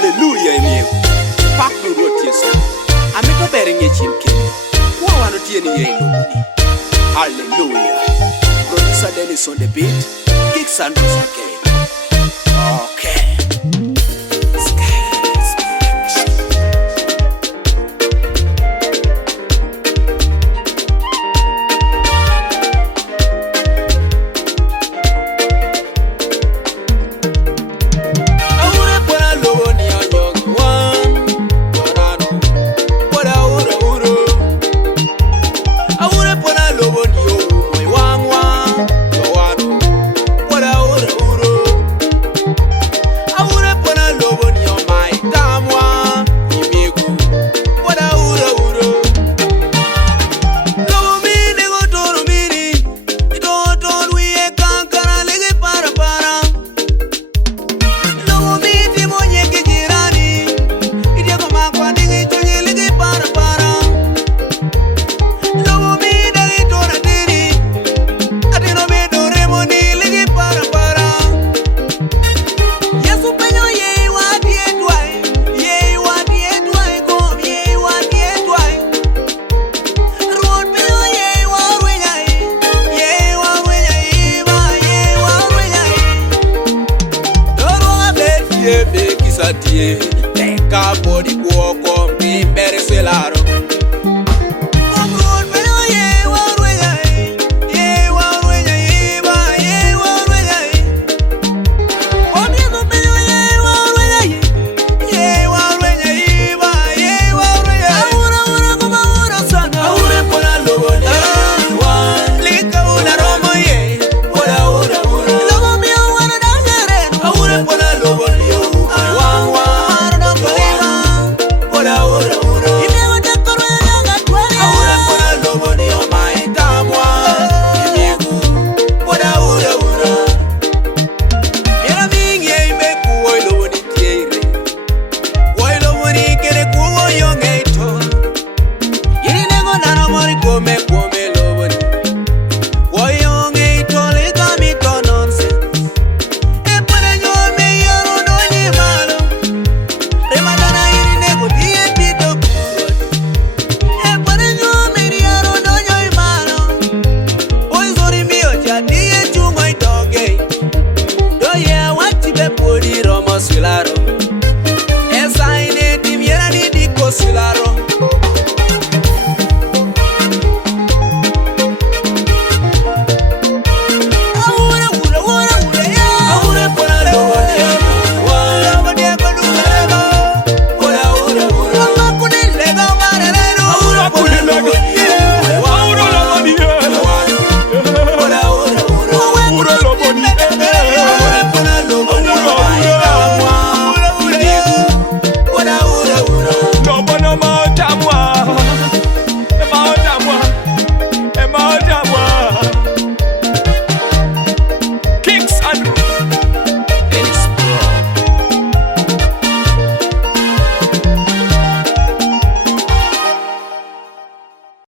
Hallelujah, amigo. Pack no road, yes. I'm not bearing a chin king. Who want to see any nobody? Hallelujah. Producer Dennis on the beat. Kick Santos again. Okay. Teka body kuoko mimbere selaro. Silaro, esa ineti miera ni di cosilaro.